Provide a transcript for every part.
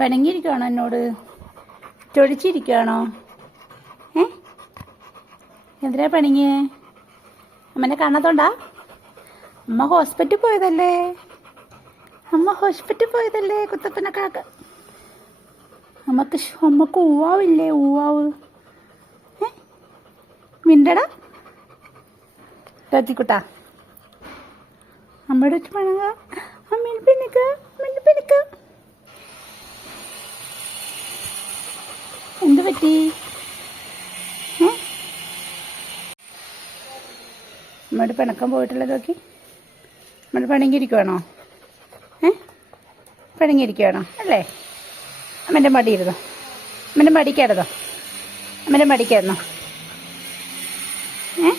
പിണങ്ങിയിരിക്കുകയാണോ എന്നോട്? ചൊടിച്ചിരിക്കുകയാണോ ഏ? എന്തിനാ പിണങ്ങിയേ? അമ്മനെ കാണാത്തോണ്ടാ? അമ്മ ഹോസ്പിറ്റലിൽ പോയതല്ലേ? അമ്മ ഹോസ്പിറ്റലിൽ പോയതല്ലേ? കുത്തപ്പന കാക്ക. അമ്മയ്ക്ക് അമ്മയ്ക്ക് ഊവാവില്ലേ ഊവാവ്? ഏ? മിണ്ടടാ. രത്തിക്കുട്ടാ. അമ്മയുടെ വെച്ച് പണങ്ങ. അമ്മേനെ പെണ്ണിക്ക എന്ത് പറ്റി? നമ്മുടെ പിണക്കം പോയിട്ടുള്ളത് നോക്കി അമ്മയുടെ പണിങ്ങിരിക്കുവാണോ ഏ? പണിങ്ങിരിക്കുവാണോ അല്ലേ? അമ്മന്റെ മടിയിരുന്നോ അമ്മന്റെ മടിക്കായിരുന്നോ അമ്മന്റെ മടിക്കായിരുന്നോ ഏ?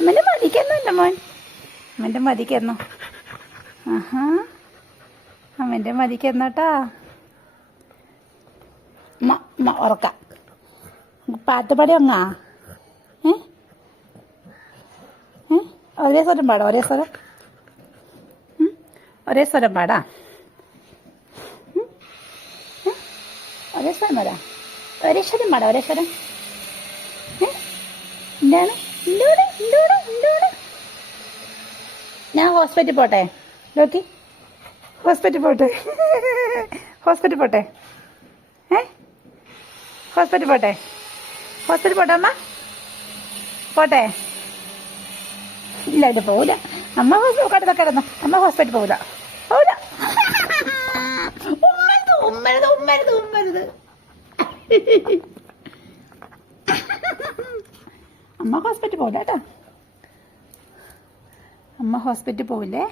അമ്മന്റെ മടിക്കായിരുന്നോ എന്റെ മോൻ. അമ്മന്റെ മതിക്കായിരുന്നോ ആഹാ. അമ്മന്റെ മതിക്കായിരുന്നോട്ടാ ഉറക്ക പാട്ടുപാടി അങ്ങാ ഏ? ഒരേ സ്വരം പാടാം ഒരേ സ്വരം? ഒരേ സ്വരം പാടാ? ഒരേ സ്വരം പാടാ? ഒരേ സ്വരം പാടാ ഒരേ സ്വരം. ഞാൻ ഹോസ്പിറ്റലിൽ പോട്ടെ. ലോക്കി. ഹോസ്പിറ്റലിൽ പോട്ടെ. ഹോസ്പിറ്റലിൽ പോട്ടെ. ഏ? ഹോസ്പിറ്റലിൽ പോട്ടെ. ഹോസ്പിറ്റലിൽ പോട്ടെ അമ്മ? പോട്ടെ. ഇല്ല ഇത് പോവില്ല അമ്മ ഹോസ്പിറ്റൽ കിടന്നോ കിടന്നോ. അമ്മ ഹോസ്പിറ്റലിൽ പോവില്ല പോവില്ല ഉമ്മരുത് ഉമ്മരുത് ഉമ്മരുത് ഉമ്മരുത്. അമ്മ ഹോസ്പിറ്റലിൽ പോവില്ല കേട്ടോ. അമ്മ ഹോസ്പിറ്റലിൽ പോവില്ലേ?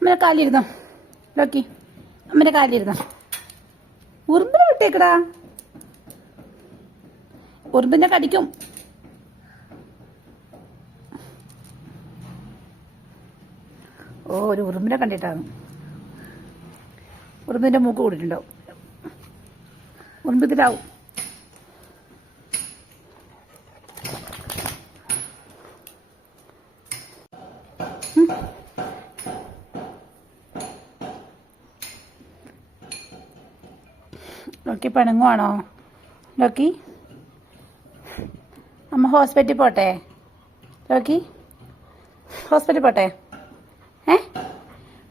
അമ്മ കാലിരുന്നോ ലോക്കി അമ്മയുടെ കാലിരുന്നോ ഉറുമ്പിനെ വിട്ടേക്കടാ ഉറുമ്പിനെ കടിക്കും. ഓ ഒരു ഉറുമ്പിനെ കണ്ടിട്ടാണ്. ഉറുമ്പിന്റെ മൂക്ക് കൂടിയിട്ടുണ്ടാവും. ഉറുമ്പിത്തിലാവും ലോക്കി പിണങ്ങുവാണോ? ലോക്കി അമ്മ ഹോസ്പിറ്റലിൽ പോട്ടെ? ലോക്കി? ഹോസ്പിറ്റലിൽ പോട്ടെ? ഏ?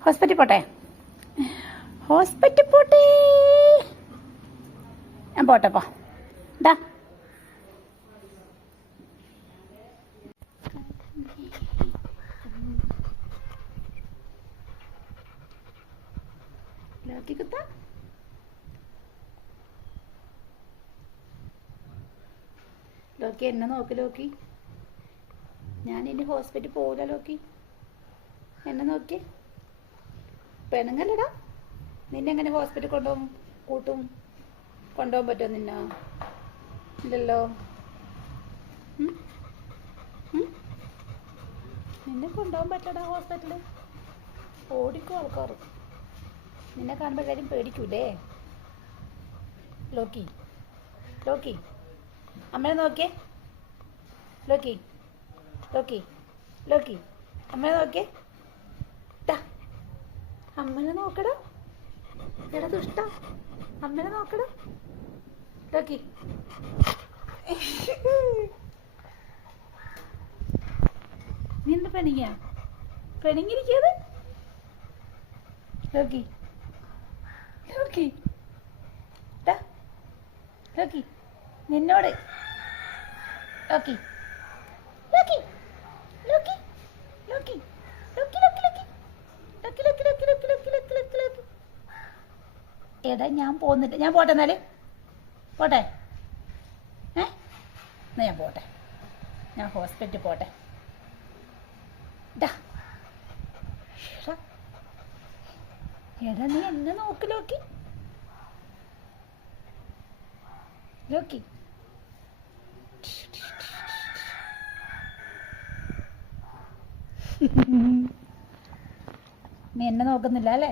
ഹോസ്പിറ്റലിൽ പോട്ടെ? ഹോസ്പിറ്റലിൽ പോട്ടെ. ഞാൻ പോട്ടെപ്പോ ഇതാ ലോക്കി കുത്താ? ലോക്കി എന്നെ നോക്കി ലോക്കി. ഞാൻ ഇനി ഹോസ്പിറ്റലിൽ പോകില്ല ലോക്കി. എന്നെ നോക്കി. പെണ്ണുങ്ങല്ലടാ. നിന്നെ എങ്ങനെ ഹോസ്പിറ്റലിൽ കൊണ്ടുപോകും കൂട്ടും കൊണ്ടുപോകാൻ പറ്റുമോ നിന്നെ? ഇല്ലല്ലോ? നിന്നെ കൊണ്ടുപോകാൻ പറ്റടാ ഹോസ്പിറ്റലിൽ. ഓടിക്കും ആൾക്കാർ. നിന്നെ കാണുമ്പോഴേക്കും പേടിക്കൂലേ? ലോക്കി. ലോക്കി. അമ്മനെ നോക്കിയേ. ലോക്കി. ലോക്കി. ലോക്കി. അമ്മനെ നോക്കിയേ. അമ്മനെ നോക്കടാ. എടാ ദുഷ്ട. അമ്മനെ നോക്കടാ. ലോക്കി. നീ എന്താ പെണിങ്ങിയ പെണിങ്ങിരിക്കത് ലോക്കി. ലോക്കി. ലോക്കി. നിന്നോട്. Lockie. Lockie. Lockie. Lockie. Loki Loki Loki. Lockie ലോക്കി എടാ ഞാൻ പോന്നിട്ട്. ഞാൻ പോട്ടെ എന്നാൽ? പോട്ടെ? ഏ? ഞാൻ പോട്ടെ. ഞാൻ ഹോസ്പിറ്റലിൽ പോട്ടെ. ഡാ. എടാ. നീ എന്നെ നോക്ക് നോക്കി ലോക്കി. നീ എന്നെ നോക്കുന്നില്ല അല്ലേ?